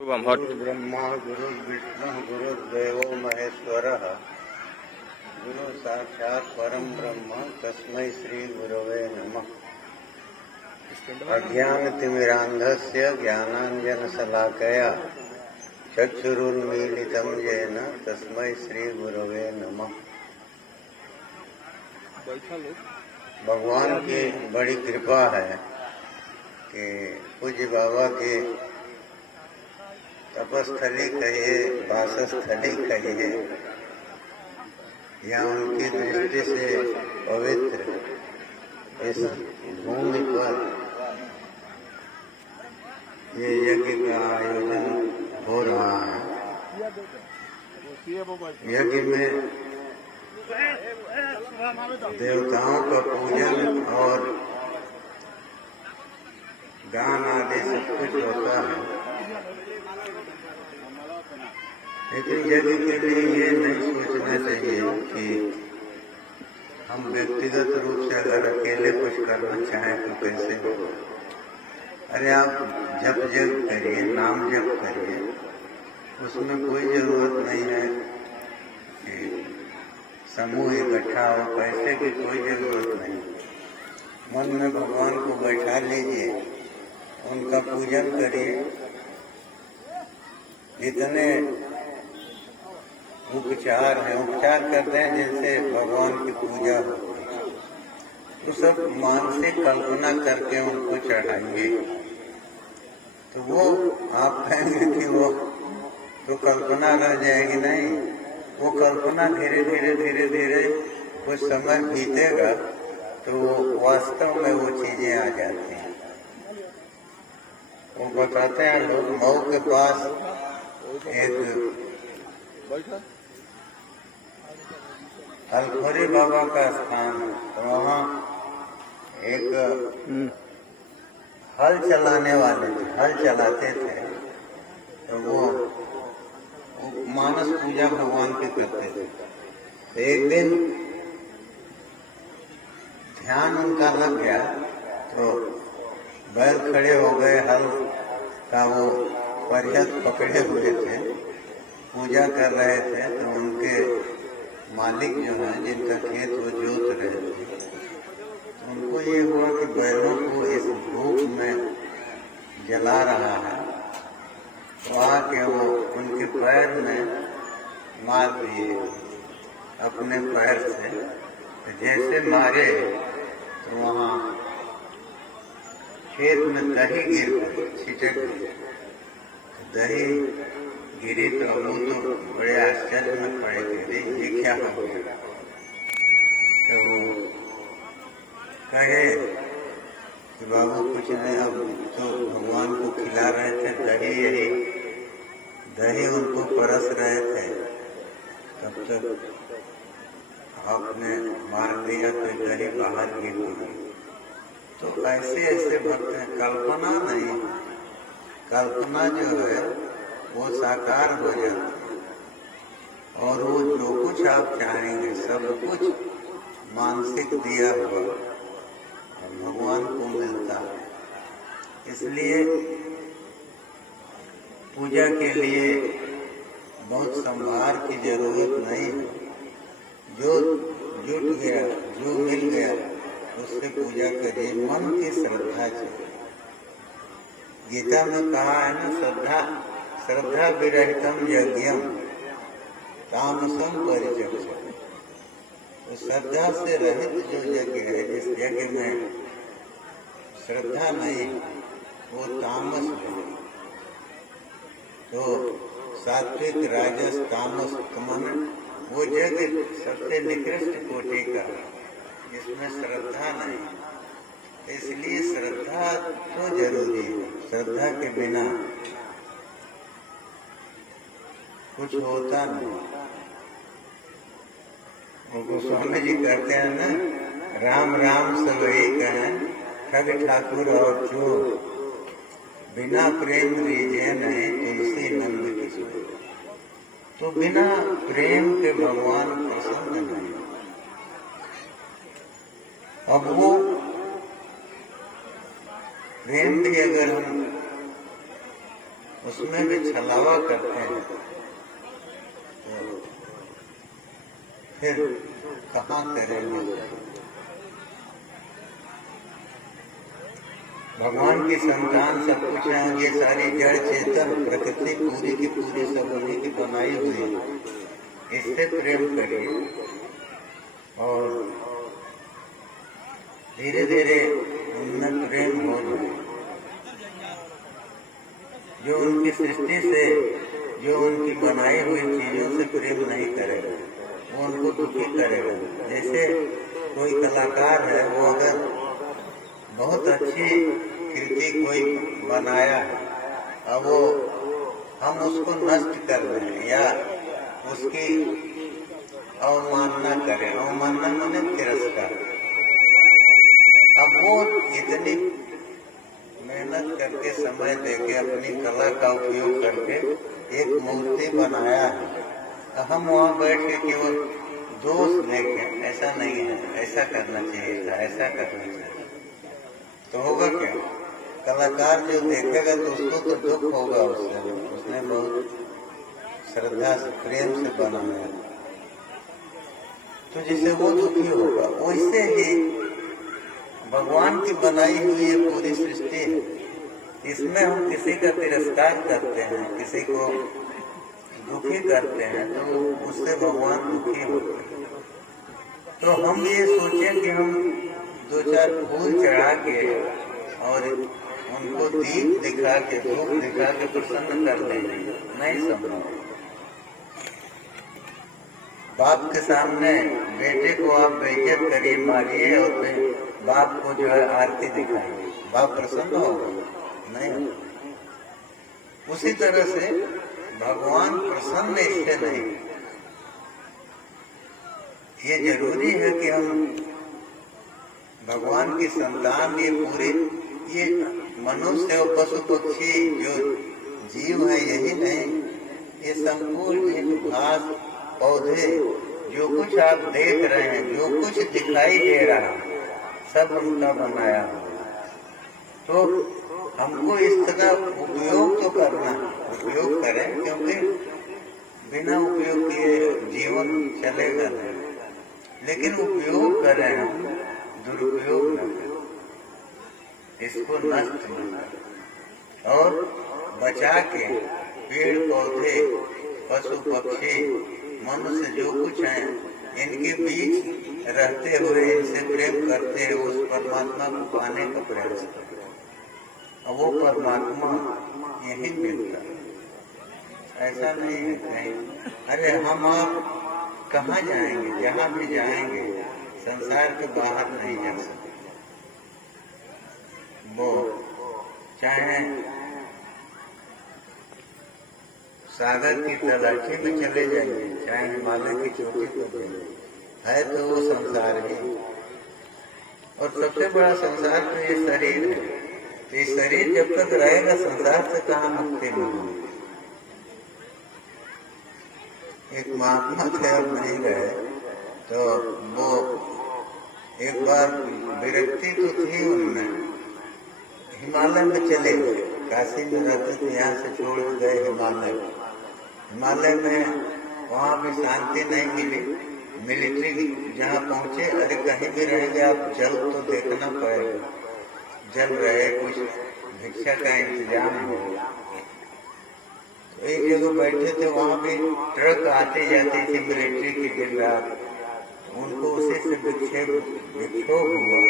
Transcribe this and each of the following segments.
गुरु ब्रह्मा गुरु विष्णु गुरुदेवो महेश्वरः गुरु साक्षात् परम ब्रह्म तस्मै श्री गुरवे नमः। अज्ञानतिमिरान्धस्य ज्ञानाञ्जनशलाकया चक्षुरुन्मीलितं येन तस्मै श्री गुरवे नमः। भगवान की बड़ी कृपा है कि पूज्य बाबा की तपस्थली कहिए, वासस्थली कहिए, या उनकी दृष्टि से पवित्र इस भूमि पर ये यज्ञ का आयोजन हो रहा है। यज्ञ में देवताओं का पूजन और गान आदि सब कुछ होता है, लेकिन यज्ञ के लिए ये नहीं सोचना चाहिए कि हम व्यक्तिगत रूप से अगर अकेले कुछ करना चाहें तो कैसे हो। अरे आप जप करिए, नाम जप करिए, उसमें कोई जरूरत नहीं है कि समूह इकट्ठा हो, पैसे की कोई जरूरत नहीं। मन में भगवान को बैठा लीजिए, उनका पूजन करिए। जितने उपचार हैं, उपचार करते हैं जैसे भगवान की पूजा हो, तो सब मानसिक कल्पना करके उनको चढ़ाएंगे। तो वो आप कहेंगे कि वो तो कल्पना रह जाएगी, नहीं, वो कल्पना धीरे धीरे कुछ समय बीतेगा तो वो वास्तव में वो चीजें आ जाती हैं। वो बताते हैं लोग, मऊ के पास एक अलखोरी बाबा का स्थान है, तो वहाँ एक हल चलाने वाले थे, हल चलाते थे, तो वो मानस पूजा भगवान की करते थे। तो एक दिन ध्यान उनका लग गया तो बैल खड़े हो गए, हल का वो परिहत पकड़े हुए थे, पूजा कर रहे थे। तो उनके मालिक जो है, जिनका खेत वो जोत रहे थे, उनको ये हुआ कि बैलों को इस धूप में जला रहा है, तो आके वो उनके पैर में मार दिए अपने पैर से। तो जैसे मारे तो वहाँ खेत में दही गिर गई, छिटक गई। दही गिरी तो वो तो बड़े आश्चर्य में पड़े थे, ये क्या हो गया। तो वो कहे कि बाबू कुछ नहीं, अब तो भगवान को खिला रहे थे दही, यही दही उनको परस रहे थे, तब तक आपने मार दिया तो दही बाहर गिर गई। तो ऐसे भक्त हैं, कल्पना नहीं, कल्पना जो है वो साकार हो जाती है, और वो जो कुछ आप चाहेंगे सब कुछ मानसिक दिया हुआ भगवान को मिलता है। इसलिए पूजा के लिए बहुत संभार की जरूरत नहीं है। जो जुट गया, जो मिल गया, उससे पूजा करिए। मन की श्रद्धा चाहिए। गीता में कहा है ना, श्रद्धा विरहितम यज्ञम तामसम परिचक्षते। तो श्रद्धा से रहित जो यज्ञ है, जिस यज्ञ में श्रद्धा नहीं, वो तामस है। तो सात्विक, राजस, तामस कमन, वो यज्ञ सबसे निकृष्ट कोटि का है, जिसमें श्रद्धा नहीं। इसलिए श्रद्धा तो जरूरी है। श्रद्धा के बिना कुछ होता नहीं। वो गोस्वामी जी कहते हैं ना, राम राम सब ही कहें, ठग ठाकुर और चोर, बिना प्रेम रीझे नहीं तुलसी नंद किशोर। तो बिना प्रेम के भगवान पसंद नहीं। अब वो प्रेम भी अगर हम उसमें भी छलावा करते हैं, तो फिर कहाँ करेंगे? भगवान की संतान सब कुछ है, ये सारी जड़ चेतन प्रकृति पूरी की पूरी सब उन्हीं की बनाई हुई है। इससे प्रेम करिए और धीरे धीरे उनमें प्रेम हो जाए। जो उनकी सृष्टि से, जो उनकी बनाई हुई चीजों से प्रेम नहीं करेगा, वो उनको दुखी करेगा। जैसे कोई कलाकार है, वो अगर बहुत अच्छी कृति कोई बनाया है, अब वो हम उसको नष्ट कर दें या उसकी अवमानना करें, अवमानना माने तिरस्कार। अब वो इतनी मेहनत करके, समय देके, अपनी कला का उपयोग करके एक मूर्ति बनाया है, तो हम वहाँ बैठ के केवल दोष देखें, ऐसा नहीं है, ऐसा करना चाहिए था, ऐसा करना चाहिए, तो होगा क्या? कलाकार जो देखेगा तो उसको तो दुख होगा, उसने बहुत श्रद्धा से, प्रेम से बनाया, तो जिससे वो दुखी होगा। वैसे ही भगवान की बनाई हुई ये पूरी सृष्टि है, इसमें हम किसी का तिरस्कार करते हैं, किसी को दुखी करते हैं, तो उससे भगवान दुखी होते हैं। तो हम ये सोचें कि हम 2-4 फूल चढ़ा के और उनको दीप दिखा के, धूप दिखा के प्रसन्न कर लेंगे, नहीं संभव। बाप के सामने बेटे को आप बेइज्जत करिए, मारिए और फिर बाप को जो है आरती दिखाएंगे, बाप प्रसन्न होगा? नहीं होगा। उसी तरह से भगवान प्रसन्न इससे नहीं। ये जरूरी है कि हम भगवान की संतान, ये पूरी, ये मनुष्य और पशु पक्षी जो जीव है, यही नहीं, ये संपूर्ण, ये घास पौधे, जो कुछ आप देख रहे हैं, जो कुछ दिखाई दे रहा है, सब उनका बनाया हुआ। तो हमको इस तरह उपयोग तो करना, उपयोग करें, क्योंकि बिना उपयोग किए जीवन चलेगा नहीं, लेकिन उपयोग करें हम, दुरुपयोग न करें, इसको नष्ट न करें, और बचा के पेड़ पौधे, पशु पक्षी, मनुष्य जो कुछ है, इनके बीच रहते हुए, इनसे प्रेम करते हुए उस परमात्मा को पाने का प्रयास करें। और वो परमात्मा यही मिलता है, ऐसा नहीं है कहीं। अरे हम आप कहाँ जाएंगे? जहाँ भी जाएंगे संसार के बाहर नहीं जा सकते। वो चाहे सागर की तलाशी में चले जाइए, चाहे हिमालय की चोटी पर जाइए, है तो वो संसार ही। और सबसे बड़ा संसार तो ये शरीर है। ये शरीर जब तक रहेगा, संसार से कहाँ मुक्ति मिलेगी? एक महात्मा थे, अब नहीं रहे, तो वो एक बार विरक्ति तो थी उनमें, हिमालय में चले गए। काशी में रहते थे, यहाँ से छोड़ गए हिमालय। हिमालय में वहाँ भी शांति नहीं मिली। मिलिट्री जहाँ पहुँचे, अरे कहीं भी रहेंगे आप, जल तो देखना पड़ेगा, जल रहे, कुछ भिक्षा का इंतजाम हो। तो एक जगह बैठे थे, वहाँ भी ट्रक आती जाती थी मिलिट्री की दिन रात, उनको उसी से विक्षोभ हुआ,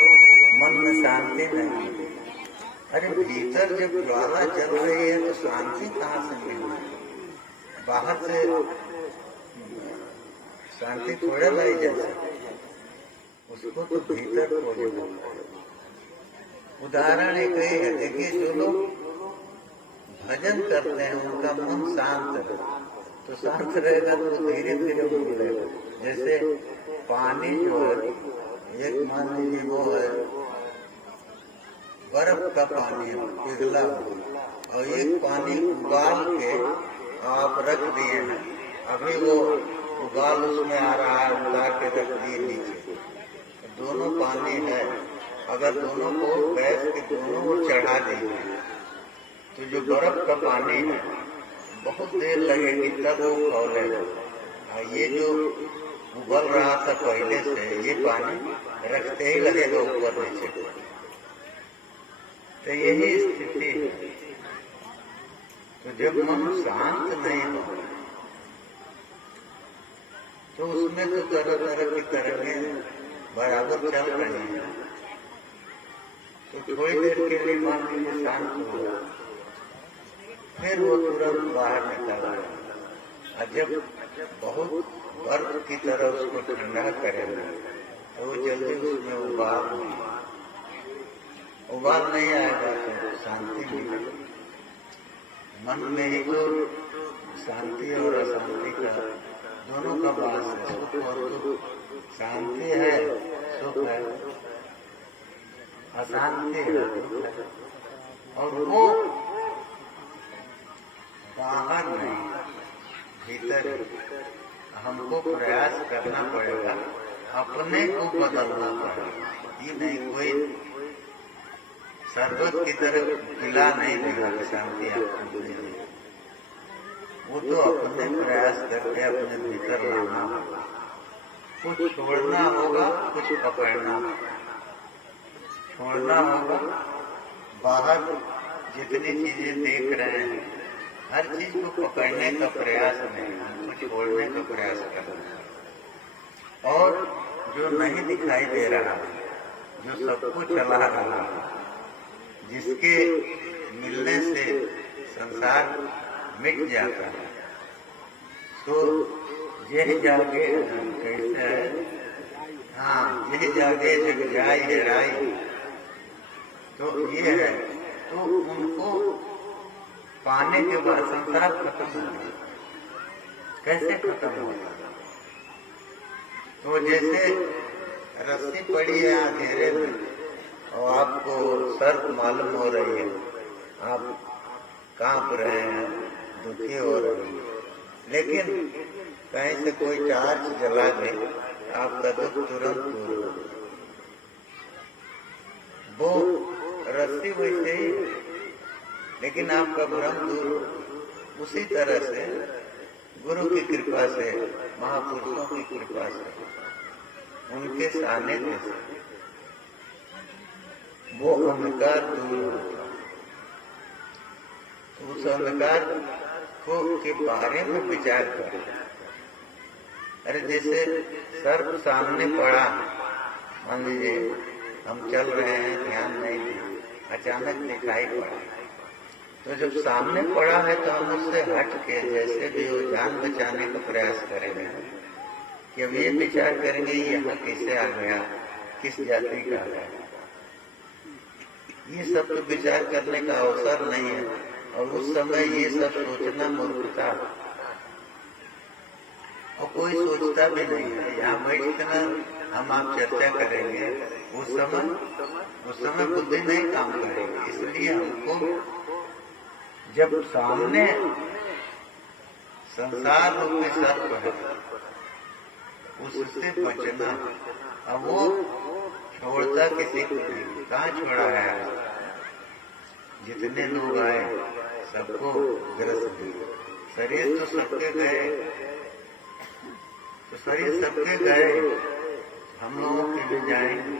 मन में शांति नहीं। अरे भीतर जब ज्वाला चल रही है तो शांति कहाँ से मिलेगी? बाहर से शांति थोड़ा लाई जा सकती, उसको तो भीतर खोजना। उदाहरण एक ही है, देखिए जो लोग भजन करते हैं उनका मन शांत रहे, तो शांत रहेगा तो धीरे धीरे मिलेगा। जैसे पानी जो है, एक मान लीजिए वो है बर्फ का पानी है, पिघला हुआ, और एक पानी उबाल के आप रख दिए हैं, अभी वो उबाल उसमें आ रहा है, उतार के रख दिए नीचे, दोनों पानी है। अगर दोनों को गैस के दोनों ओर चढ़ा देंगे तो जो बर्फ का पानी है बहुत देर लगेगी तब वो खौलेगा। ये जो उबल रहा था पहले से, ये पानी रखते ही लगेगा ऊपर नीचे। तो यही स्थिति है। तो जब मन शांत नहीं हो तो उसमें तो तरह तरह की तरंगें बराबर चल रही हैं। तो थोड़ी देर के लिए मान लीजिए शांत हुआ, फिर वो तुरंत बाहर निकल आया। और जब बहुत बर्फ की तरह उसको ठंडा करेगा तो वो जल्दी उसमें उबाल नहीं आएगा, तो शांति मिलेगी। मन में ही तो शांति और अशांति का दोनों का वास है। सुख और दुख, शांति है सुख है, अशांति है दुख है। और वो बाहर नहीं, भीतर हमको प्रयास करना पड़ेगा, अपने को बदलना पड़ेगा। ये नहीं कोई शरबत की तरह पिला नहीं देगा शांति आपको मिलेगी। वो तो अपने प्रयास करके अपने भीतर लाना होगा। कुछ छोड़ना होगा, कुछ पकड़ना होगा। छोड़ना होगा, बाहर जितनी चीजें देख रहे हैं हर चीज को पकड़ने का प्रयास नहीं, हमको छोड़ने का प्रयास करना है। और जो नहीं दिखाई दे रहा, जो सबको चला रहा, जिसके मिलने से संसार मिट जाता है, तो यह जागे कैसे है, हाँ यह जागे जग जाए हेराई, तो ये है। तो उनको पाने के बाद संसार खत्म हो गया। कैसे खत्म होगा? तो जैसे रस्सी पड़ी है अंधेरे में और आपको सर्प मालूम हो रही है, आप कांप रहे हैं, दुखी हो रहे हैं, लेकिन कहीं से कोई टार्च जला दे, आपका दुख तुरंत दूर हो। वो रस्सी वैसे ही, लेकिन आपका भ्रम दूर हो। उसी तरह से गुरु की कृपा से, महापुरुषों की कृपा से, उनके सानिध्य से वो अंधकार दूर होता। उस अंधकार को के बारे में विचार करो। अरे जैसे सर्प सामने पड़ा, मान लीजिए हम चल रहे हैं, ध्यान नहीं दिया, अचानक दिखाई पड़ा, तो जब सामने पड़ा है तो हम उससे हट के जैसे भी वो जान बचाने का प्रयास करेंगे कि अब ये विचार करेंगे यहाँ कैसे आ गया, किस जाति का आ गया। ये सब तो विचार करने का अवसर नहीं है, और उस समय ये सब सोचना मूर्खता, और कोई सोचता भी नहीं है। यहाँ बैठकर हम आप चर्चा करेंगे, उस समय बुद्धि नहीं काम करेगी। इसलिए हमको जब सामने संसार रूपी सर्प है, उससे बचना। अब वो छोड़ता किसी को नहीं, कहाँ छोड़ा है? जितने लोग आए सबको ग्रस्त दिए। शरीर तो सबके गए, तो शरीर सबके गए, हम लोगों के भी जाएंगे।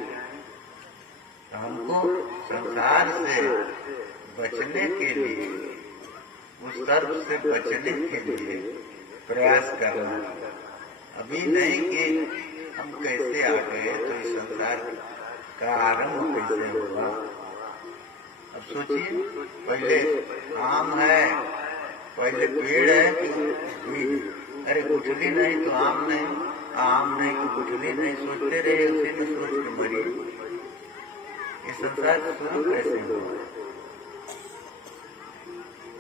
तो हमको संसार से बचने के लिए, उस सर्प से बचने के लिए प्रयास करना। अभी नहीं कि हम कैसे आ गए, तो इस संसार का आरंभ कैसे होगा। अब सोचिए, पहले आम है, पहले पेड़ है कि बीज? अरे गुठली नहीं तो आम नहीं, आम नहीं तो गुठली नहीं, सोचते रहे, उसी में सोच के मरी। ये संसार शुरू कैसे हुआ?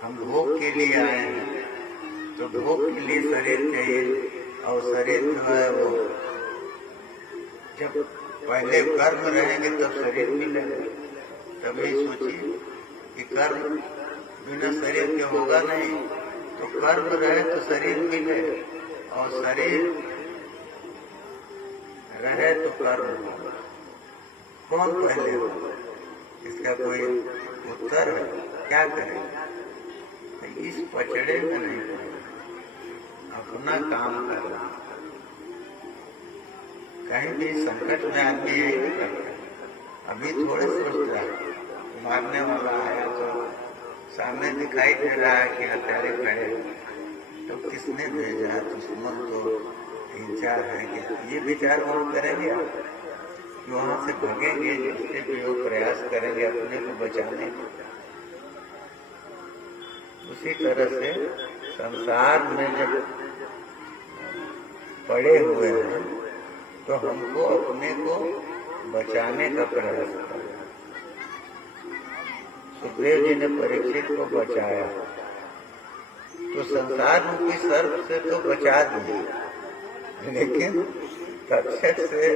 हम भोग के लिए आए हैं, तो भोग के लिए शरीर चाहिए, और शरीर जो है वो जब पहले कर्म रहेंगे तब शरीर मिलेगा। तभी सोचिए कि कर्म बिना शरीर के होगा नहीं, तो कर्म रहे तो शरीर मिले, और शरीर रहे तो कर्म होगा। कौन पहले होगा? इसका कोई उत्तर है? क्या करें? इस पचड़े में नहीं पड़ा, अपना काम कर रहा। कहीं भी संकट में आदमी यही नहीं करता। अभी थोड़े सोच रहा है मारने वाला है तो सामने दिखाई दे रहा है कि हथियारे खड़े, तो किसने भेजा, दुश्मन तो 3-4 है कि ये विचार वो करेंगे कि वहां से भागेंगे, जिससे भी वो प्रयास करेंगे अपने को बचाने का। उसी तरह से संसार में जब पड़े हुए हैं तो हमको अपने को बचाने का प्रयास करना। सुखदेव जी ने परीक्षित को बचाया तो संसार रूपी सर्प से तो बचा दिए, लेकिन तक्षक से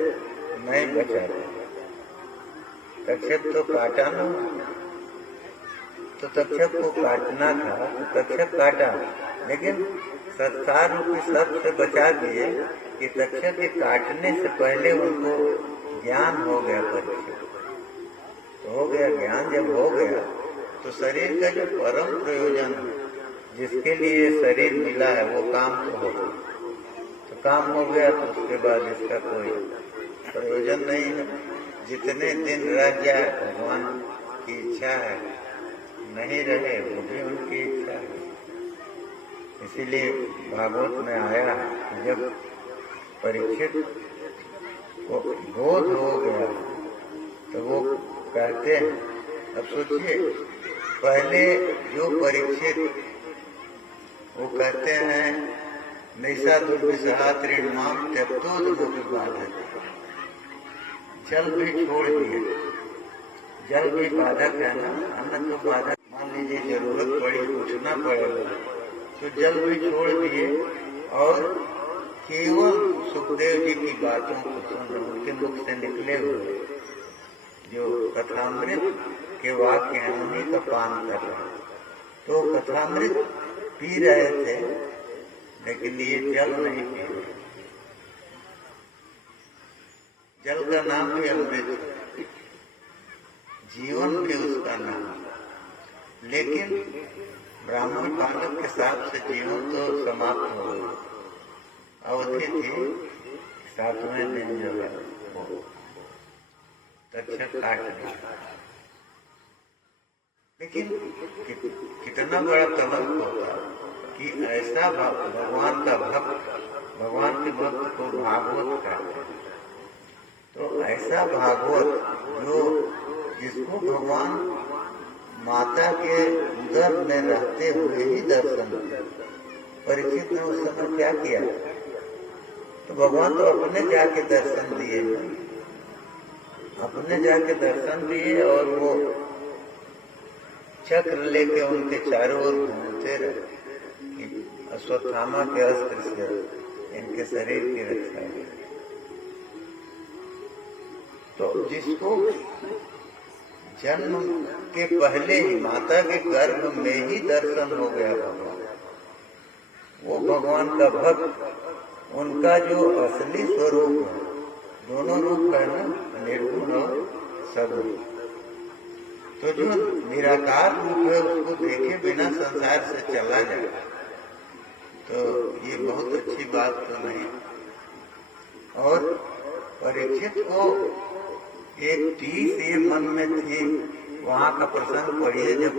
नहीं बचा दिया। तक्षक तो काटा ना, तो तक्षक को काटना था तो तक्षक काटा, लेकिन संसार रूपी सर्प से बचा दिए कि तक्षक के काटने से पहले उनको ज्ञान हो गया। परीक्षित तो हो गया ज्ञान, जब हो गया तो शरीर का जो परम प्रयोजन जिसके लिए शरीर मिला है वो काम तो हो गया। तो काम हो गया तो उसके बाद इसका कोई प्रयोजन नहीं है। जितने दिन रह जाए भगवान की इच्छा है, नहीं रहे वो भी उनकी इच्छा है। इसीलिए भागवत में आया कि जब परीक्षित को बोध हो गया तो वो कहते हैं, अब सोचिए पहले जो परीक्षित वो कहते हैं नैसा दुर्विसहा तृणमाम त्यक्तोदमुपि बाधक, जल भी छोड़ दिए। जल भी बाधक है ना, अन्न तो बाधक। मान लीजिए जरूरत पड़ी, उठना पड़ेगा तो जल भी छोड़ दिए और केवल सुखदेव जी की बातों को सुन रहे, उनके मुख से निकले हुए जो कथामृत के वाक्य हैं उन्हीं का पान कर रहे। तो कथामृत पी रहे थे लेकिन ये जल नहीं पी रहे। जल का नाम भी अमृत, जीवन भी उसका नाम, लेकिन ब्राह्मण बालक के हिसाब से जीवन तो समाप्त हो गया। अवधि थी 7वें दिन जो है वो तक्षक काट दिया। लेकिन कितना बड़ा कलंक होता कि ऐसा भगवान का भक्त, भगवान के भक्त को भागवत कहते हैं। तो ऐसा भागवत जो जिसको भगवान माता के उदर में रहते हुए ही दर्शन दिया। परीक्षित ने उस समय क्या किया? तो भगवान तो अपने जाके दर्शन दिए, अपने जाके दर्शन दिए और वो चक्र लेके उनके चारों ओर घूमते रहे कि अश्वत्थामा के अस्त्र से इनके शरीर की रक्षा है। तो जिसको जन्म के पहले ही माता के गर्भ में ही दर्शन हो गया भगवान, वो भगवान का भक्त, उनका जो असली स्वरूप है, दोनों रूप है ना, निर्गुण और सगुण। तो जो निराकार रूप है उसको देखे बिना संसार से चला जाए तो ये बहुत अच्छी बात तो नहीं। और परीक्षित को एक टीस ये मन में थी, वहां का प्रसंग पढ़िए जब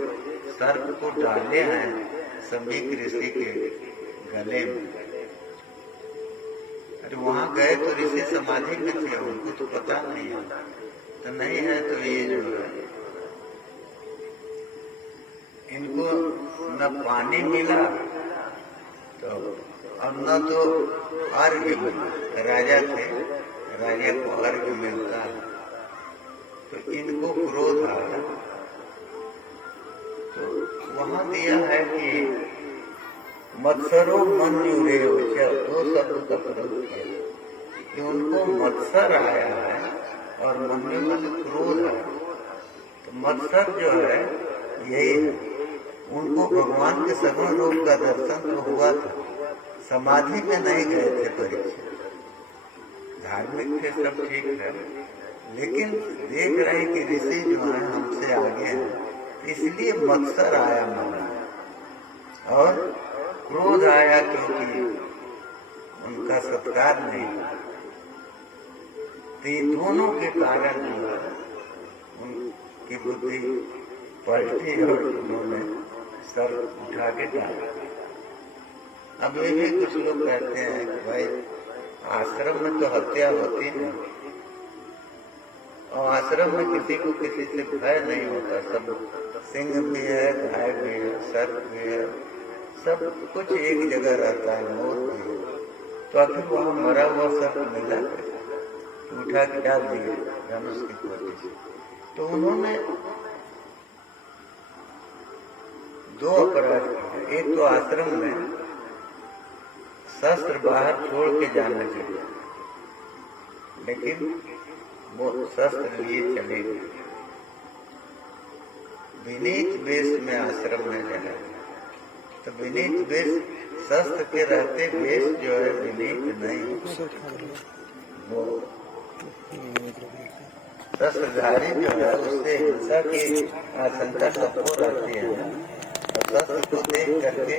सर्प को डाले हैं समीक ऋषि के गले में। अरे वहां गए तो ऋषि समाधि में थे, उनको तो पता नहीं है, तो नहीं है तो ये जो है इनको न पानी मिला तो और न तो अर्घ्य मिला। राजा थे, राजा को अर्घ्य मिलता है, तो इनको क्रोध आया। तो वहां दिया है कि मत्सरो मन्युरेव, 2 शब्द का प्रयोग किया कि उनको मत्सर आया है और मन्यु मन क्रोध आया। तो मत्सर जो है यही है, उनको भगवान के सगुण रूप का दर्शन तो हुआ था, समाधि में नहीं गए थे परीक्षित। धार्मिक थे, सब ठीक है, लेकिन देख रहे हैं कि ऋषि जो है हमसे आगे हैं, इसलिए मत्सर आया मन। और क्रोध आया क्योंकि उनका सत्कार नहीं हुआ। तो ये दोनों के कारण उनकी बुद्धि पलटी और उन्होंने सर उठा के डाला। अब ये भी कुछ लोग कहते हैं कि भाई आश्रम में तो हत्या होती नहीं, और आश्रम में किसी को किसी से भय नहीं होता। सब सिंह भी है, गाय भी है, सर्प भी है, सब कुछ एक जगह रहता है, मोर भी है। तो आखिर वहां मरा हुआ सर्प मिला, उठा के डाल दिए धनुष की कोटी से। तो उन्होंने दो अपराध किए। एक तो आश्रम में शस्त्र बाहर छोड़ के जाना चाहिए, लेकिन वो शस्त्र लिए चले गए। विनीत वेश में आश्रम में जाना, तो विनीत वेश शस्त्र के रहते वेश जो है विनीत नहीं, वो शस्त्रधारी जो है उससे हिंसा की आशंका सबको रहती है, और शस्त्र को देख करके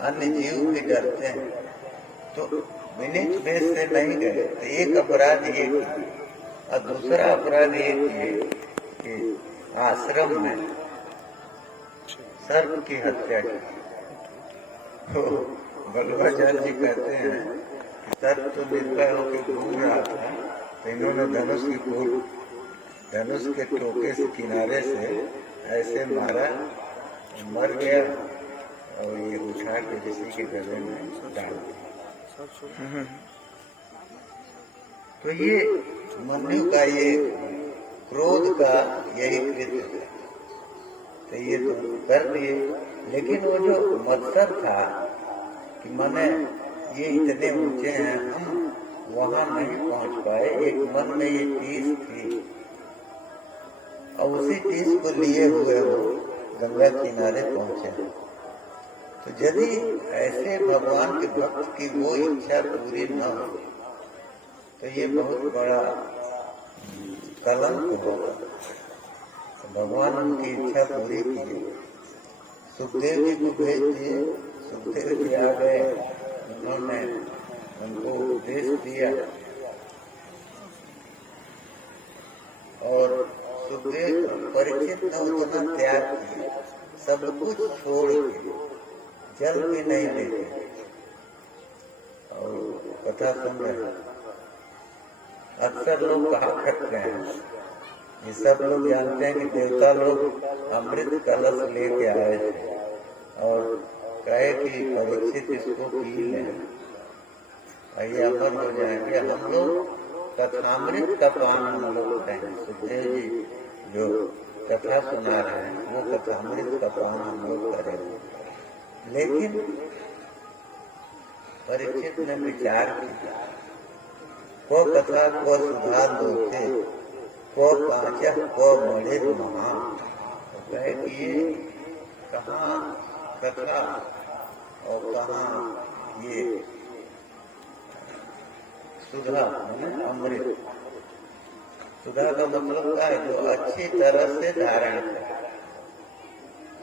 अन्य जीव भी डरते हैं। तो विनीत वेश से नहीं गए। तो एक अपराध ये किया, और दूसरा अपराध ये किए कि आश्रम में सर्प की हत्या की। तो बल्लभाचार्य जी कहते हैं कि सर्प तो निर्भय होकर घूम रहा था, तो इन्होंने धनुष के टोके से किनारे से ऐसे मारा, मर गया, और ये उठा के किसी के गले में डाल दिया। तो ये मनु का ये क्रोध का यही कृत्य है। तो ये तो कर दिए, लेकिन वो जो मत्सर था कि माने ये इतने ऊंचे हैं, हम वहां नहीं पहुंच पाए, एक मन में ये टीस थी, और उसी टीस को लिए हुए वो गंगा किनारे पहुंचे। तो यदि ऐसे भगवान के भक्त की वो इच्छा पूरी न हो, तो ये बहुत बड़ा कलंक होगा। तो भगवान उनकी इच्छा पूरी की। सुखदेव जी को भेज दिए, सुखदेव जी आ गए, उन्होंने उनको उपदेश दिया, और सुखदेव परीक्षित ने उतना त्याग किया, सब कुछ छोड़ के, जल भी नहीं लेते और कथा सुन रहे। अक्सर लोग कहा करते हैं, ये सब लोग जानते हैं कि देवता लोग अमृत कलश लेके आए थे और कहे कि परीक्षित इसको पी लें, ये अमर हो जाएंगे। हम लोग कथामृत का पान हम लोग कहें। सुखदेव जी जो कथा सुना रहे हैं वो कथामृत का पान हम लोग करेंगे। लेकिन परीक्षित ने विचार किया, को कथा को सुधा दोते, को कांचा को मणि महा। तो कहे कि ये कहाँ कथा और कहाँ ये सुधा, अमृत। सुधा का मतलब क्या है? जो अच्छी तरह से धारण करे,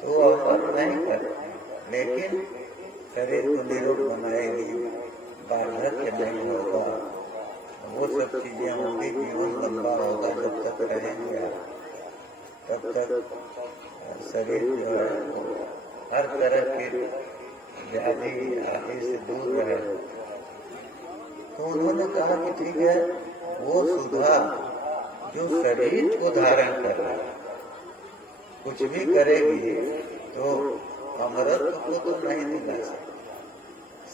तो अमर नहीं करे, लेकिन शरीर को निरोग बनाएगी, बार्धक्य नहीं होगा, वो सब चीजें होंगी, जीवन लंबा होगा। जब तक रहेंगे तब तक शरीर जो है हर तरह के व्याधि आदि से दूर रहेगा। तो उन्होंने कहा कि ठीक है, वो सुधा जो शरीर को धारण कर रहा है, कुछ भी करेगी तो अमरत्व को तो नहीं दिला सकती,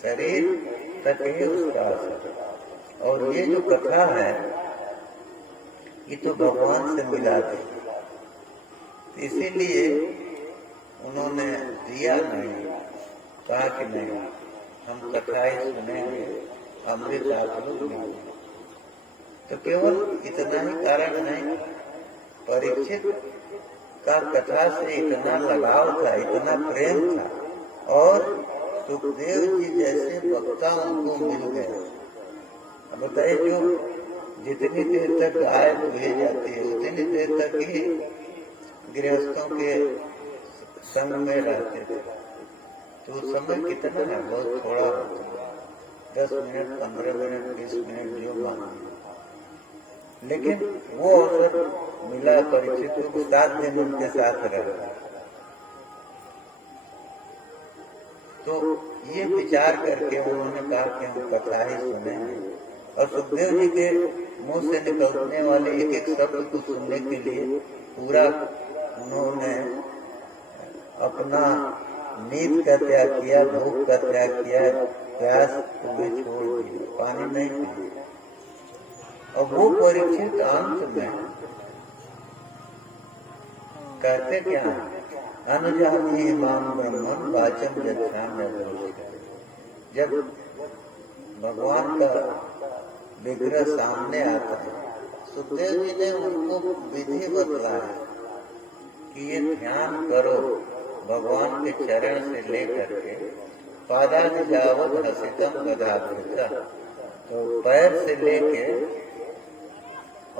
शरीर तक ही उसका असर। और ये जो कथा है ये तो भगवान से मिला दी, इसीलिए उन्होंने दिया नहीं, कहा कि नहीं हम कथाएं सुनेंगे, अमृत आप लोग नहीं। तो केवल इतना ही कारण नहीं, परीक्षित का कथा से इतना लगाव था, इतना प्रेम था, और सुखदेव जी जैसे वक्ता उनको मिल गए। अब बताइए, जो जितनी देर तक गाय दुहे जाती है उतनी देर तक ही गृहस्थों के संग में रहते थे, तो उस समय कितना है, बहुत थोड़ा होता है, 10 मिनट, 15 मिनट, 20 मिनट जो मांगे। लेकिन वो अवसर मिला परीक्षित को, 7 दिन उनके साथ रहा। तो ये विचार करके उन्होंने कहा कि हम कथा ही सुनेंगे, और सुखदेव जी के मुंह से निकलने वाले एक एक शब्द को सुनने के लिए पूरा उन्होंने अपना नींद का त्याग किया, भूख का त्याग किया, प्यास को भी छोड़ दिया, पानी नहीं पिया। और वो परीक्षित अंत में कहते क्या है, अनुजानी माम ब्रह्मन वाचम यच्छामि अधोक्षजे। जब भगवान का विग्रह सामने आता है, सुखदेव जी ने उनको विधि बतलाया कि ये ध्यान करो, भगवान के चरण से लेकर के पादानि यावत् हसितम गदाधृता, तो पैर से लेके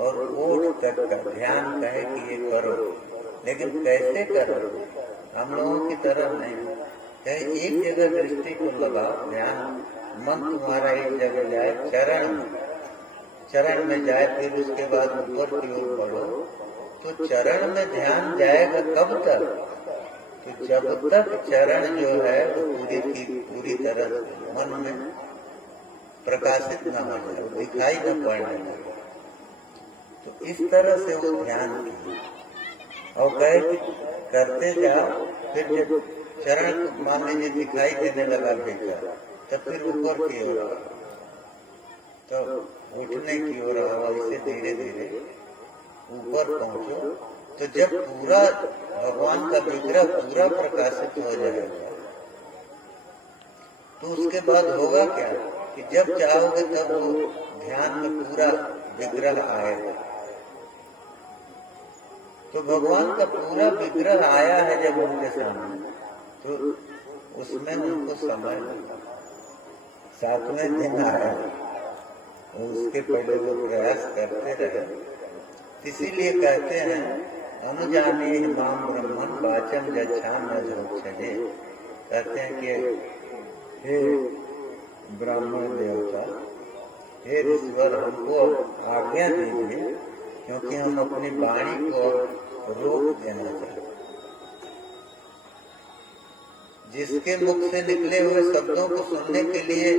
और ओठ तक का ध्यान कहे कि ये करो। लेकिन कैसे करो, हम लोगों की तरह नहीं, कहीं एक जगह दृष्टि को लगाओ, ध्यान मन तुम्हारा एक जगह जाए, चरण में जाए, फिर उसके बाद ऊपर की ओर बढ़ो। तो चरण में ध्यान जाएगा कब तक, तो जब तक चरण जो है वो पूरी तरह से मन में प्रकाशित न हो जाए, दिखाई न पड़ने लगे। तो इस तरह से वो ध्यान की और कहे कि करते जाओ, फिर जब चरण मान लीजिए दिखाई देने लगा भीतर, तब फिर ऊपर की ओर आओ, तो उठने की ओर आओ, इसे धीरे धीरे ऊपर पहुंचो। तो जब पूरा भगवान का विग्रह पूरा प्रकाशित हो जाएगा, तो उसके बाद होगा क्या कि जब चाहोगे तब वो ध्यान में पूरा विग्रह आएगा। तो भगवान का पूरा विग्रह आया है जब उनके सामने, तो उसमें उनको समय लगा। 7वें दिन आया, उसके पहले वो प्रयास करते रहे। इसीलिए कहते हैं अनुजानी माम ब्रह्मन वाचम यच्छामि अधोक्षजे। कहते हैं कि हे ब्राह्मण देवता, हे ऋषिवर, हमको आज्ञा दीजिए, क्योंकि हम अपनी वाणी को रोक देना चाहते। जिसके मुख से निकले हुए शब्दों को सुनने के लिए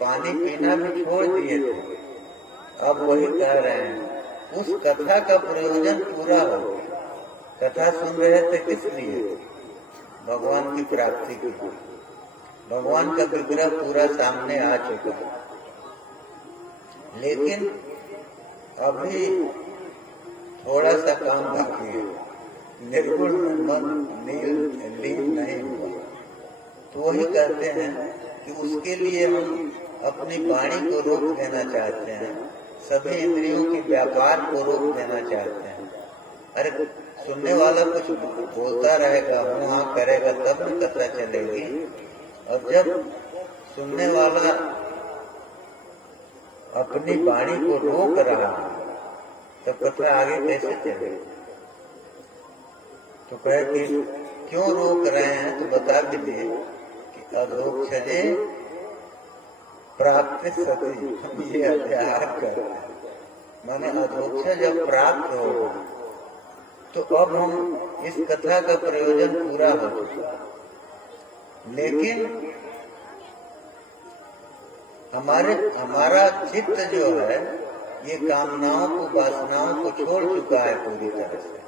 पानी पीना भी छोड़ दिए थे, अब वही कह रहे हैं उस कथा का प्रयोजन पूरा हो। कथा सुन रहे थे किस लिए? भगवान की प्राप्ति के लिए। भगवान का विग्रह पूरा सामने आ चुका है, लेकिन अभी थोड़ा सा काम बाकी है, निर्गुण मन लीन नहीं हुआ। तो वही कहते हैं कि उसके लिए हम अपनी वाणी को रोक देना चाहते हैं, सभी इंद्रियों के व्यापार को रोक देना चाहते हैं। अरे सुनने वाला कुछ बोलता रहेगा, हाँ करेगा, तब भी कथा चलेगी। और जब सुनने वाला अपनी वाणी को रोक रहा है, तो कथा आगे कैसे चलेगी? तो कहे कि क्यों रोक रहे हैं, तो बता दीजिए कि अधोक्षजे प्राप्त सती, हम ये अध्याय करते हैं। माने अधोक्ष जब प्राप्त हो, तो अब हम इस कथा का प्रयोजन पूरा हो चुका। लेकिन हमारा चित्त जो है ये कामनाओं को, वासनाओं को छोड़ चुका है पूरी तरह से।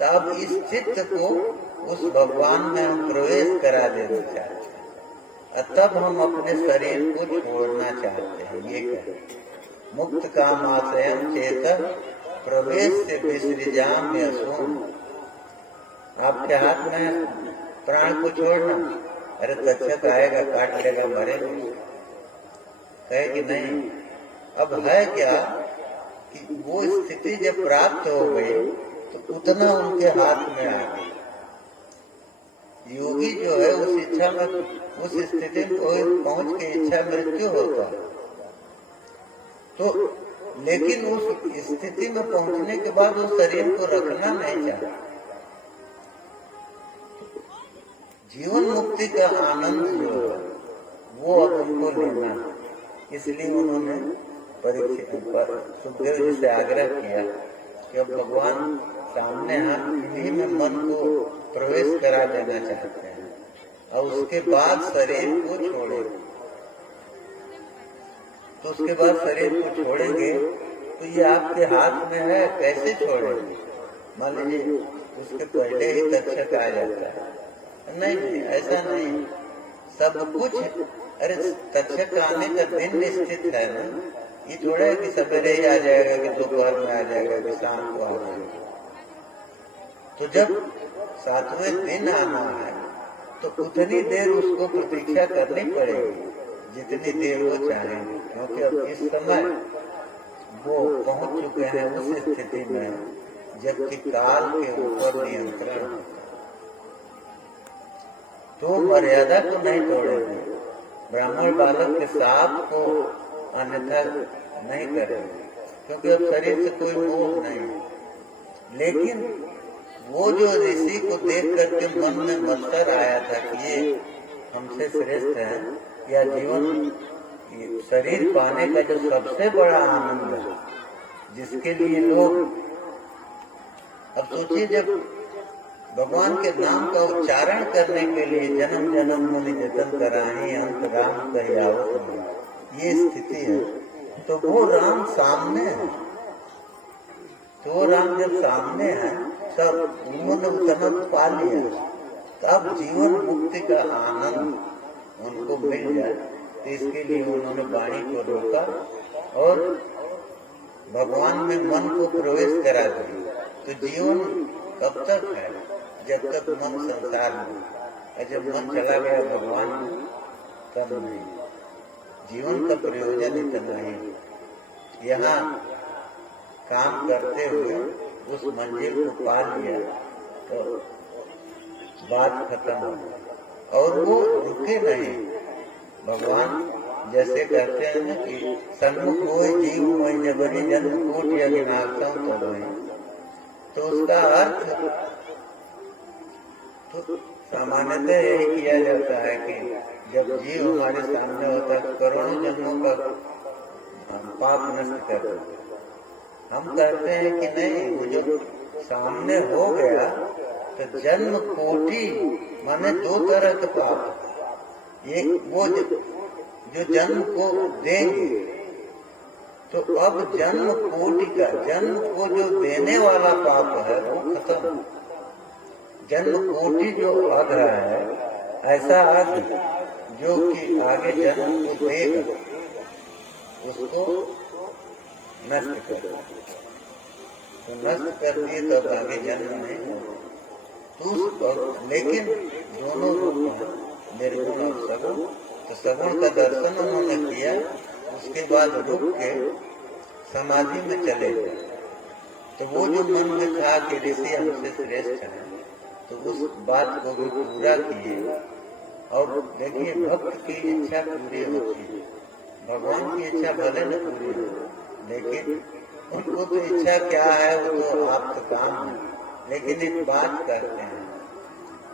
तब इस चित्त को उस भगवान में हम प्रवेश करा देना चाहते हैं, तब हम अपने शरीर को छोड़ना चाहते हैं। ये कहते मुक्त काम आशयम चेत प्रवेश से विसृजाम यशोम। आपके हाथ में प्राण को छोड़ना, अरे तक्षक आएगा, काट लेगा, मरेगा। कहे कि नहीं, अब है क्या कि वो स्थिति जब प्राप्त हो गई तो उतना उनके हाथ में आ गई। योगी जो है उस इच्छा में, उस स्थिति में पहुंच के इच्छा मृत्यु होता है। तो लेकिन उस स्थिति में पहुंचने के बाद उस शरीर को रखना नहीं चाहता। जीवन मुक्ति का आनंद जो है वो अब उनको लेना है। इसलिए उन्होंने सुखदेव जी से आग्रह किया कि अब भगवान सामने हैं, इन्हीं में मन को प्रवेश करा देना चाहते हैं और उसके बाद शरीर को छोड़ेंगे। तो उसके बाद शरीर को छोड़ेंगे तो ये आपके हाथ में है, कैसे छोड़ेंगे? मान लीजिए उसके पहले ही तक्षक आ जाता है। नहीं, ऐसा नहीं, सब कुछ, अरे तक्षक आने का दिन निश्चित है ना, ये थोड़ा है कि सवेरे ही आ जाएगा, कि दोपहर में आ जाएगा, कि शाम को आ जाएगा। तो जब 7वें दिन आना है तो उतनी देर उसको प्रतीक्षा करनी पड़ेगी जितनी देर वो चाहेंगे, क्योंकि अब इस समय वो पहुंच चुके हैं उस स्थिति में जबकि काल के ऊपर नियंत्रण है। तो मर्यादा तो नहीं तोड़ेंगे, ब्राह्मण बालक के साप को अन्यथा नहीं करेंगे, क्योंकि अब शरीर से कोई मोह नहीं है। लेकिन वो जो ऋषि को देख करके मन में मत्सर आया था कि ये हमसे श्रेष्ठ है, या जीवन शरीर पाने का जो सबसे बड़ा आनंद है, जिसके लिए लोग, अब सोचिए जब भगवान के नाम का उच्चारण करने के लिए जन्म जन्म मुनि जतन कराही अंत राम कहियावत, ये स्थिति है, तो वो राम सामने है। तो वो राम जब सामने है, सब उन्होंने उतना पा लिया, तब जीवन मुक्ति का आनंद उनको मिल जाए। तो इसके लिए उन्होंने वाणी को रोका और भगवान में मन को प्रवेश करा दिया। तो जीवन कब तक है? जब तक मन संसार में, और जब मन चला गया भगवान में तब नहीं। जीवन का प्रयोजन इतना ही, यहाँ काम करते हुए उस मंजिल को पा लिया तो बात खत्म हो गई। और वो रुके नहीं। भगवान जैसे कहते हैं ना कि सन्मुख होए जीव होए जबरी जन्म कोटि अज्ञानतम तो होए, तो उसका अर्थ तो सामान्यतः यही किया जाता है कि जब जीव हमारे सामने होता है करोड़ों जन्मों का पाप नष्ट कर देता है। हम कहते हैं कि नहीं, वो जो सामने हो गया तो जन्म कोटि माने 2 तरह के पाप। एक वो जो जन्म को देंगे, तो अब जन्म कोटि का, जन्म को जो देने वाला पाप है वो खत्म। जन्म कोटि जो अघ है, ऐसा अघ जो कि आगे जन्म को देगा उसको नष्ट कर, तो नष्ट कर दिए तब आगे जन्म नहीं होगा। तो लेकिन दोनों रूप हैं, निर्गुण और सगुण। तो सगुण का दर्शन उन्होंने किया, उसके बाद रुक के समाधि में चले गए। तो वो जो मन में था कि ऋषि हमसे श्रेष्ठ है, तो उस बात को भी पूरा किए। और देखिए, भक्त की इच्छा पूरी होती है, भगवान की इच्छा भले न पूरी हो, लेकिन उनको तो इच्छा क्या है वो तो आपका काम है। लेकिन एक बात करते हैं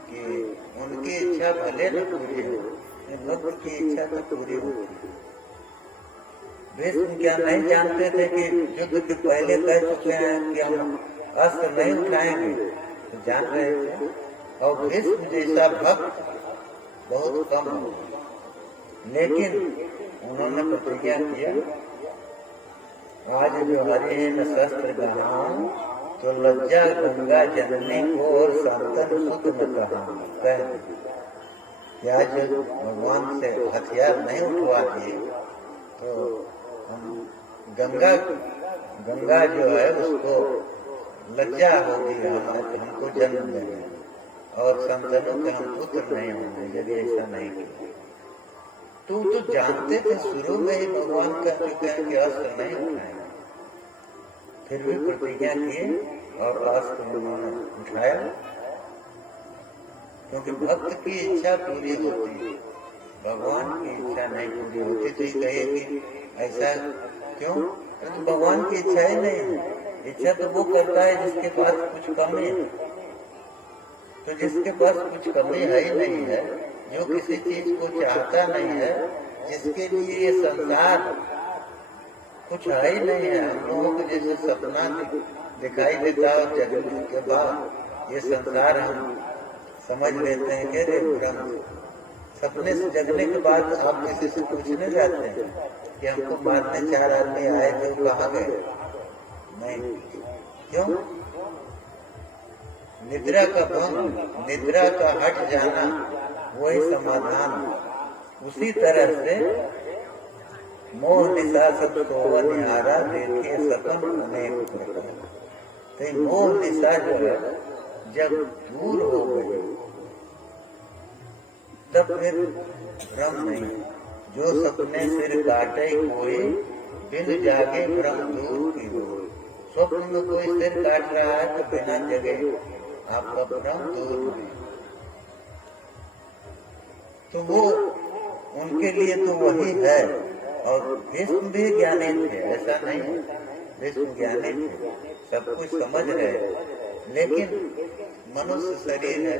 कि उनकी इच्छा भले न पूरी हो, भक्त की इच्छा तो पूरी होती है। भीष्म क्या नहीं जानते थे कि युद्ध के पहले कह चुके हैं कि हम अस्त्र नहीं उठाएंगे? तो जान रहे थे। और भीष्म जैसा भक्त बहुत कम हो, लेकिन उन्होंने प्रतिज्ञा किया, आज जो हरिन शस्त्र गहाऊं तो लज्जा गंगा जननी को और संतन सुत न कहाऊं। कह दिया जो भगवान से हथियार नहीं उठवा दिए तो हम गंगा जो है उसको लज्जा होगी, हमको जन्म देंगे, और संतनों के हम पुत्र नहीं होंगे यदि ऐसा नहीं किया। तो जानते थे शुरू में ही भगवान कह चुके हैं कि अस्त्र नहीं उठाएंगे, फिर भी प्रतिज्ञा किए और अस्त्र उन्होंने उठाया, क्योंकि भक्त की इच्छा पूरी होती है, भगवान की इच्छा नहीं पूरी होती। तो ये कहे कि ऐसा क्यों? तो भगवान की इच्छा ही नहीं है। इच्छा तो वो करता है जिसके पास कुछ कमी है। तो जिसके पास कुछ कमी है ही नहीं है, जो किसी चीज को चाहता नहीं है, जिसके लिए ये संसार कुछ है ही नहीं है, हम लोगों को जैसे सपना दिखाई देता है और जगने के बाद ये संसार हम समझ लेते हैं कि रे ब्रह्म। सपने से जगने के बाद आप किसी से पूछने जाते हैं कि हमको मारने 4 आदमी आए थे, वो कहाँ गए? नहीं, क्यों? निद्रा का भंग, निद्रा का हट जाना वही समाधान। उसी तरह से मोह निशा सब सोवन निहारा देखे सपन अनेक प्रकार। तो मोह निशा जो है जब दूर हो गई तब फिर भ्रम नहीं। जो सपने सिर काटे कोई, बिन जागे भ्रम दूर की हो। स्वप्न में कोई सिर काट रहा है तो बिना जगे आपका भ्रम दूर नहीं। तो वो उनके लिए तो वही है। और भीष्म भी ज्ञानी थे, ऐसा नहीं है, भीष्म ज्ञानी थे, सब कुछ समझ रहे, लेकिन मनुष्य शरीर है,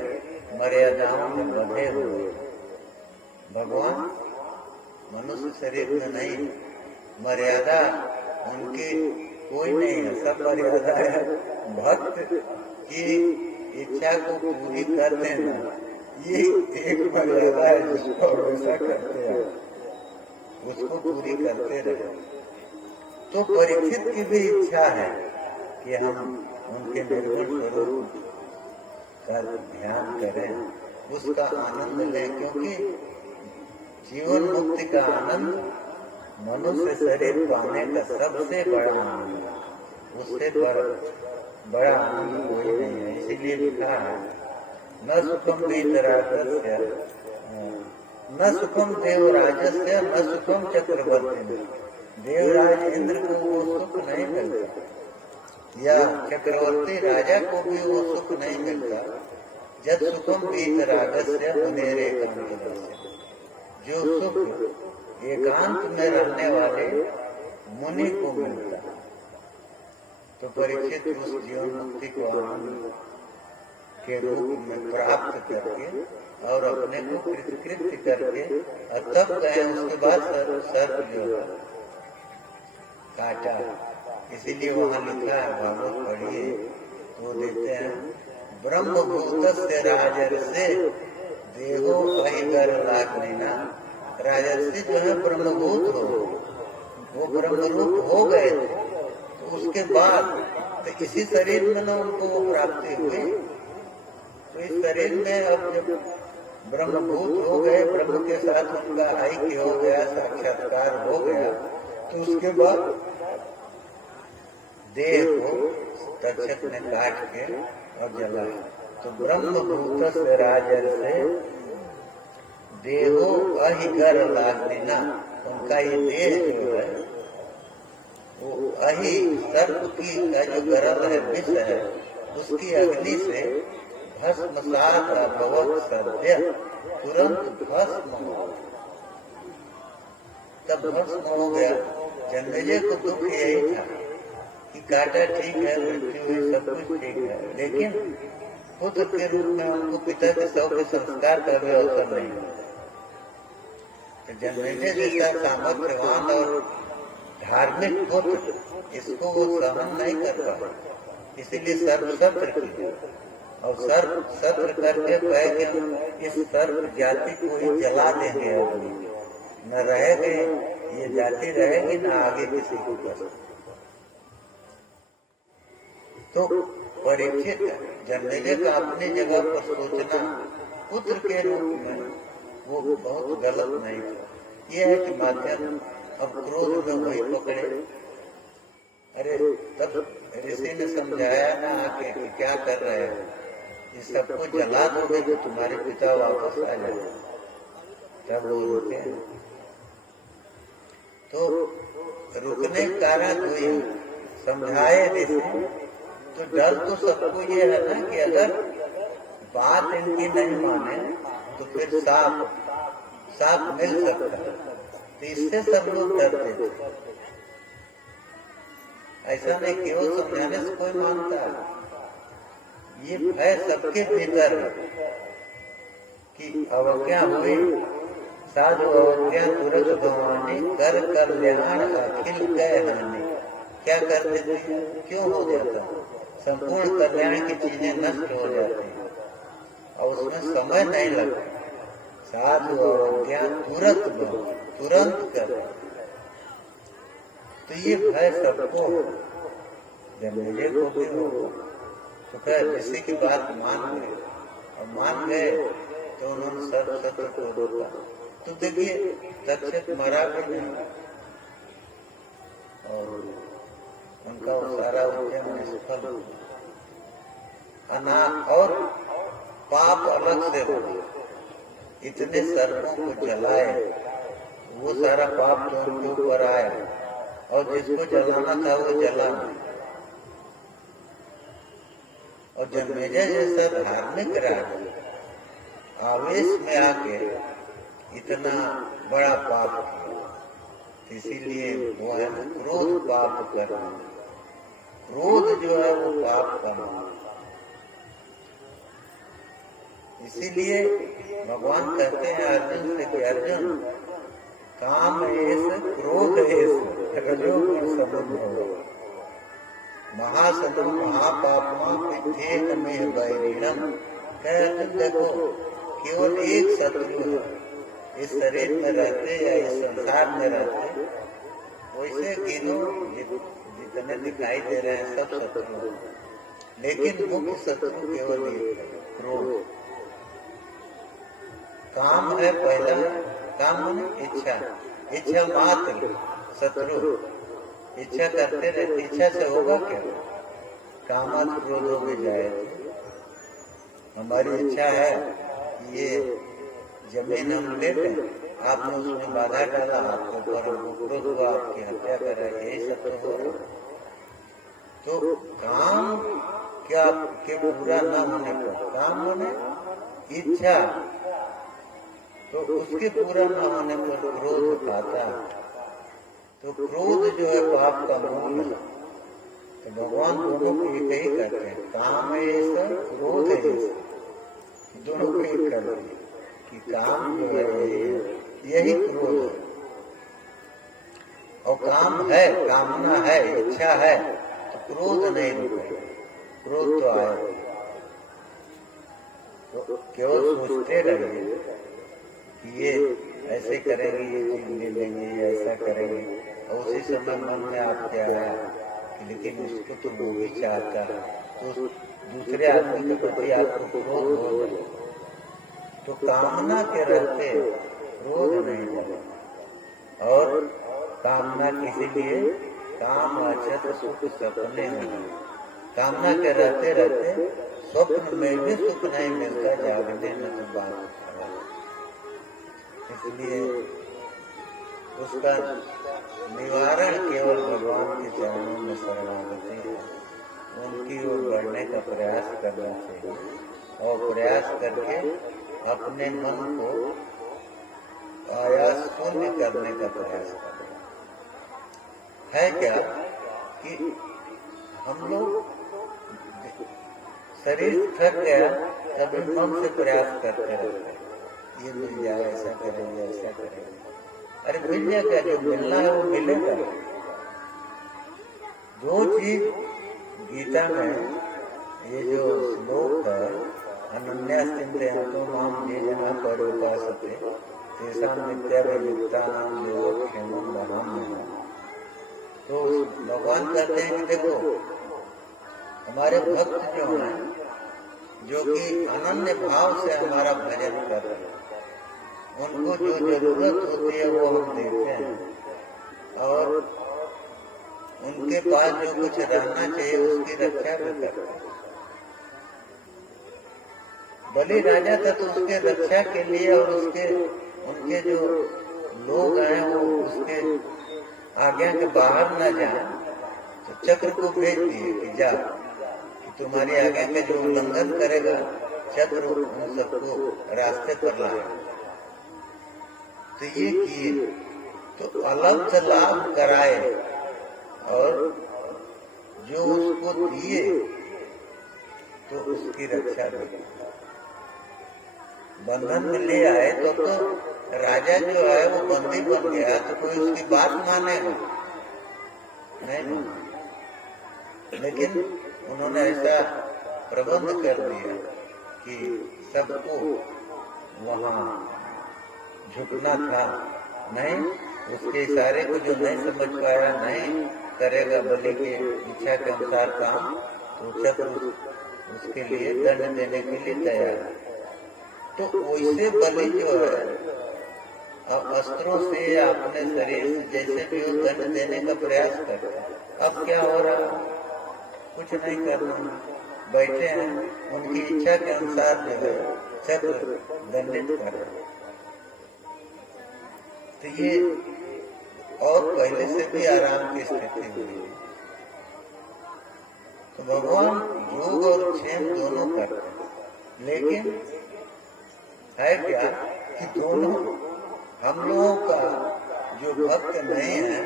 मर्यादाओं में बंधे हुए। भगवान मनुष्य शरीर में नहीं, मर्यादा उनकी कोई नहीं है, सब मर्यादा है। भक्त की इच्छा को पूरी कर देना, ये एक मर्यादा है जिसको हमेशा करते हैं, उसको पूरी करते रहे। तो परीक्षित की भी इच्छा है कि हम उनके निर्गुण स्वरूप का ध्यान करें, उसका आनंद लें, क्योंकि जीवन मुक्ति का आनंद मनुष्य शरीर पाने का सबसे बड़ा आनंद, उससे बड़ा आनंद कोई नहीं है। इसीलिए लिखा है न सुखम वीतरागस्य, न सुखम देवराजस्य, न सुखम चक्रवर्ती। देवराज इंद्र को वो सुख नहीं मिलता, या चक्रवर्ती राजा को भी वो सुख नहीं मिलता। जब सुखम वीतरागस्य मुनेरे एकांतस्य, जो सुख एकांत में रहने वाले मुनि को मिलता। तो परीक्षित उस जीवन मुक्ति को आनंद के रूप में प्राप्त करके और अपने को कृतकृत्य करके और तब गए। उसके बाद सर्प जो है काटा, इसीलिए वहाँ लिखा है, भागवत पढ़िए तो देते हैं, ब्रह्मभूतस्य राजर्षे देहो अहिगर लाग्निना। राजर्षि जो है ब्रह्मभूत हो, वो ब्रह्मरूप हो गए थे, तो उसके बाद तो इसी शरीर में न उनको वो प्राप्ति हुई। तो इस शरीर में अब जब ब्रह्मभूत हो गए, ब्रह्म के साथ उनका ऐक्य हो गया, साक्षात्कार हो गया, तो उसके बाद देह को तक्षक ने काट के और जलाया। तो ब्रह्मभूत से राजर्षे देहो अहिगर लाग्निना, उनका ये देह जो है वो अहि सर्प की का जो गरल है, विष है, उसकी अग्नि से भस्मसात अभवत् सद्य, तुरंत भस्म हो। तब भस्म हो गया। जन्मेजय को दुख यही था कि काटा ठीक है, मृत्यु हुई, सब कुछ ठीक है, लेकिन पुत्र के रूप में उनको पिता के शव के संस्कार का भी अवसर नहीं हुआ। जन्मेजय जैसा सामर्थ्यवान और धार्मिक पुत्र, इसको वो सहन नहीं कर पाए, इसीलिए सर्प सत्र किया। और सर्प सत्र करके कहे कि हम इस सर्प जाति को ही जला देंगे, अग्नि न रहेंगे, ये जाति रहेगी न आगे किसी को कर। तो परीक्षित जन्मेजय का अपनी जगह पर सोचना पुत्र के रूप में वो बहुत गलत नहीं था। ये है कि माध्यम अब क्रोध में वही पकड़े। अरे तब ऋषि ने समझाया ना कि क्या कर रहे हो, इस सबको जला दोगे तो तुम्हारे पिता वापस आ जाए। तब वो रुके। तो रुकने का कारण हुई समझाए ऋषि। तो डर तो सबको ये है ना कि अगर बात इनकी नहीं माने तो फिर साफ मिल सकता है, तो इससे सब लोग डरते थे। ऐसा नहीं केवल समझाने से कोई मानता है, ये भय सबके भीतर है कि अवज्ञा हुई, साधु अवज्ञा तुरंत गंवानी, कर कल्याण अखिल कह हानि। क्या कर देते हैं, क्यों हो जाता है, संपूर्ण कल्याण की चीजें नष्ट हो जाती हैं और उसमें समय नहीं लगता। साधु अवज्ञा तुरंत कर। तो ये भय सबको, जमेले को भी हो, तो खैर किसी की बात मान गए, और मान गए तो उन्होंने सर्व सत्य को रोका। तो देखिए तक्षक मरा भी नहीं और उनका वो सारा उद्यम निष्फल और पाप अलग से हो। इतने सर्पों को जलाए, वो सारा पाप जो उनके ऊपर आया, और जिसको जलाना था वो जला नहीं। और जन्मेजय जैसा धार्मिक राजा आवेश में आके इतना बड़ा पाप किया, इसीलिए वो है क्रोध पाप करना। क्रोध जो है वो पाप करना। इसीलिए भगवान कहते हैं अर्जुन से कि अर्जुन काम एस क्रोध एस रजोगुण समुद्र महासनो महापापमा विद्धेन में वैरिणम। अर्जुन देखो केवल एक शत्रु है, इस शरीर में रहते या इस संसार में रहते, वैसे गिनो जितने दिखाई दे रहे हैं सब शत्रु, लेकिन मुख्य शत्रु केवल एक है, क्रोध। काम है पहला, काम माने इच्छा, इच्छा मात्र शत्रु। इच्छा करते रहते, इच्छा से होगा क्या, कामात क्रोध हो भी जाए। हमारी इच्छा है ये जमीन हम ले लें, आपने उसमें बाधा डाला, आपको पर क्रोध हुआ, आपकी हत्या करा, यही सब तो हो। तो काम क्या के पूरा न होने पर, काम होने इच्छा, तो उसके पूरा न होने पर क्रोध आता है। तो क्रोध जो है पाप का मूल है। तो भगवान दोनों को एक ही कहते हैं, काम है ऐसा, क्रोध है ऐसा, दोनों को एक करते हैं कि काम जो है यही क्रोध है। और काम है, कामना है, इच्छा है, तो क्रोध नहीं रुके, क्रोध तो आए। तो केवल सोचते रहिए कि ये ऐसे करेंगे, ये चीज ले लेंगे, ये ऐसा करेंगे, और उसी समय मन में आपके आया कि लेकिन इसको तो वो भी चाहता है, तो दूसरे आदमी के प्रति आपको क्रोध हो जाए। तो कामना के रहते क्रोध नहीं जाए। और कामना किसी लिए काम अचत सुख सपने में, कामना के रहते रहते स्वप्न में भी सुख नहीं मिलता, जागने में तो बात। इसलिए उसका निवारण केवल भगवान के चरणों में शरणागति है। उनकी ओर बढ़ने का प्रयास करना चाहिए, और प्रयास करके अपने मन को आयास शून्य करने का प्रयास करना है। क्या कि हम लोग शरीर थक गया तभी मन से प्रयास करते रहते हैं, ये मिल जाए, ऐसा करेंगे, ऐसा करेंगे। अरे मिल जाएगा, जो मिलना है वो मिलेगा। दो चीज गीता में ये जो श्लोक है, अनन्यास्तिन्तो माम ये जना परोपासते तेषां नित्याभियुक्तानां योगक्षेमं वहाम्यहम्। तो भगवान कहते हैं कि देखो हमारे भक्त जो हैं, जो कि अनन्य भाव से हमारा भजन कर रहे हैं, उनको जो जरूरत होती है वो हम देते हैं, और उनके पास जो कुछ रहना चाहिए उसकी रक्षा भी करते हैं। बलि राजा था तो उसके रक्षा के लिए और उनके जो लोग हैं वो उसके आज्ञा के बाहर न जाए, तो चक्र को भेज दिए कि जा, कि तुम्हारी आज्ञा का जो उल्लंघन करेगा चक्र उन सबको रास्ते पर लाएगा। तो ये किए, तो अलग से लाभ कराए, और जो उसको दिए तो उसकी रक्षा भी। बंधन में ले आए तो राजा जो है वो बंदी बन गया, तो कोई उसकी बात मानेगा नहीं। लेकिन उन्होंने ऐसा प्रबंध कर दिया कि सबको वहाँ झुकना था। नहीं, उसके इशारे को जो नहीं समझ पाया, नहीं करेगा बलि के इच्छा के अनुसार काम, तो चक्र उसके लिए दंड देने के लिए तैयार है। तो वैसे बलि जो है अब अस्त्रों से या अपने शरीर से जैसे भी वो दंड देने का प्रयास करते हैं। अब क्या हो रहा है? कुछ नहीं करना, बैठे हैं, उनकी इच्छा के अनुसार जो है चक्र दंडित कर रहे। तो ये और पहले से भी आराम की स्थिति हुई है। तो भगवान योग और क्षेम दोनों करते हैं, लेकिन है क्या कि दोनों हम लोगों का जो भक्त नहीं है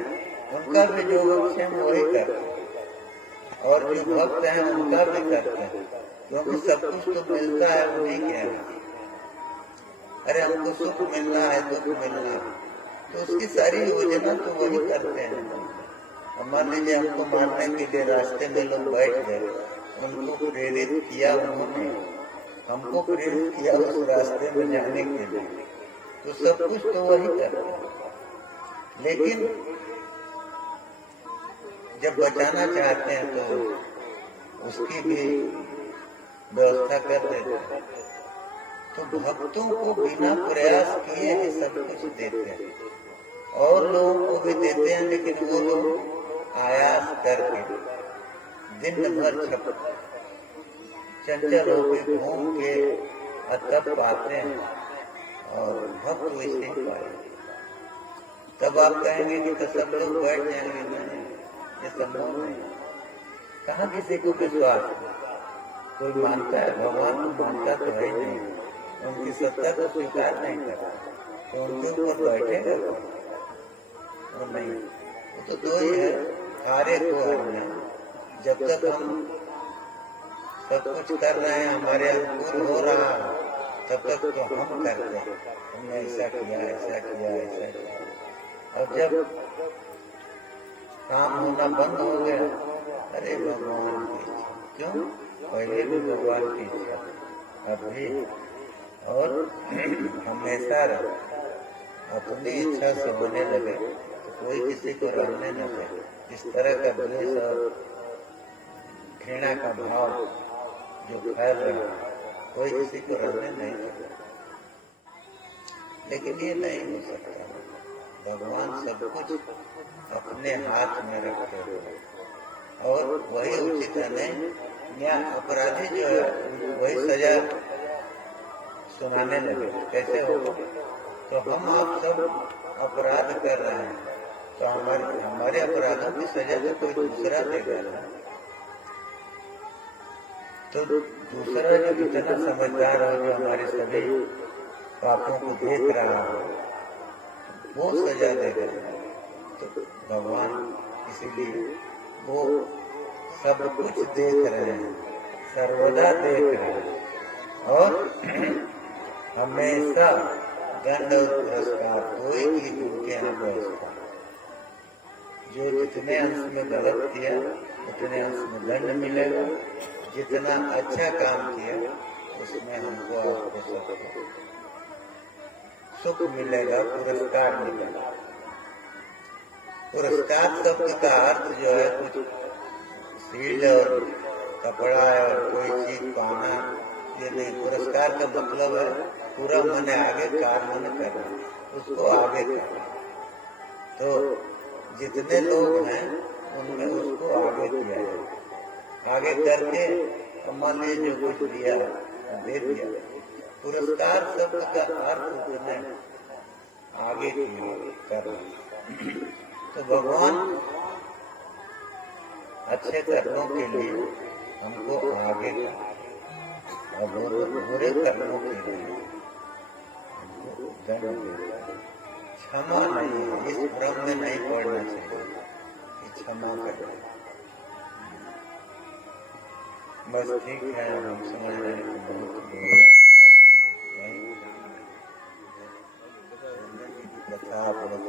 उनका भी योग क्षेम वही करते हैं, और जो भक्त हैं उनका भी करते हैं, क्योंकि सब कुछ तो मिलता है उन्हीं के यहाँ। अरे हमको सुख मिलना है, दुख मिलना है, तो उसकी सारी योजना तो वही करते हैं। मान लीजिए हमको मारने के लिए रास्ते में लोग बैठ गए, उनको प्रेरित किया उन्होंने, हमको प्रेरित किया उस रास्ते में जाने के लिए, तो सब कुछ तो वही करते हैं। लेकिन जब बचाना चाहते हैं तो उसकी भी व्यवस्था कर देते हैं। तो भक्तों को बिना प्रयास किए ही सब कुछ देते हैं, और लोगों को भी देते हैं, लेकिन वो लोग आयास करके दिन भर चंचल होकर घूम के तब पाते हैं, और भक्त वैसे ही पाए। तब आप कहेंगे कि तो सब लोग बैठ जाएंगे, नहीं, ये संभव नहीं। कहाँ किसी को विश्वास? कोई मानता है? भगवान को मानता तो है ही नहीं, उनकी सत्ता को स्वीकार नहीं करता, तो उनके ऊपर बैठेगा वो नहीं। वो तो ही है, हारे को हरना। जब तक हम सब कुछ कर रहे हैं, हमारे अनुकूल हो रहा है, तब तक तो हम करते हैं, हमने ऐसा किया, ऐसा किया, ऐसा किया। और जब काम होना बंद हो गया, अरे भगवान की इच्छा। क्यों? पहले भी भगवान की इच्छा, अब भी, और हमेशा अपनी इच्छा से होने लगे तो कोई किसी को रहने न दे। इस तरह का द्वेष और घृणा का भाव जो फैल रहा है, कोई किसी को रहने नहीं देता। लेकिन ये नहीं हो सकता। भगवान सब कुछ अपने हाथ में रखे हुए, और वही उचित है। नहीं, या अपराधी जो है वही सजा सुनाने लगे, कैसे होगा? तो हम आप सब अपराध कर रहे हैं, तो हमारे अपराधों की सजा तो कोई दूसरा देगा ना। तो दूसरा जो इतना समझदार हो, जो हमारे सभी पापों को देख रहा हो, वो सजा देगा। तो भगवान इसीलिए वो सब कुछ देख रहे हैं, सर्वदा देख रहे हैं, और हमेशा दंड और पुरस्कार कोई की उनके यहाँ व्यवस्था। जो जितने अंश में गलत किया उतने अंश में दंड मिलेगा, जितना अच्छा काम किया उसमें हमको आपको सबको सुख मिलेगा, पुरस्कार मिलेगा। पुरस्कार शब्द का अर्थ जो है कुछ शील्ड और कपड़ा और कोई चीज पाना, ये नहीं। पुरस्कार का मतलब है पूरा मैंने आगे कार्य मैंने करना, उसको आगे करना। तो जितने लोग हैं उनमें उसको आगे किया जाए, आगे करके मान लीजिए जो कुछ दिया दे दिया। पुरस्कार शब्द का अर्थ उसने आगे करना। तो भगवान अच्छे कर्मों के लिए हमको आगे करना, और बुरे कर्मों के लिए हमको दंड देता है। क्षमा नहीं है, इस भ्रम में नहीं पड़ना चाहिए कि क्षमा करना। बस ठीक है, हम समझ रहे हैं कि बहुत बोले यही कथा आप लोग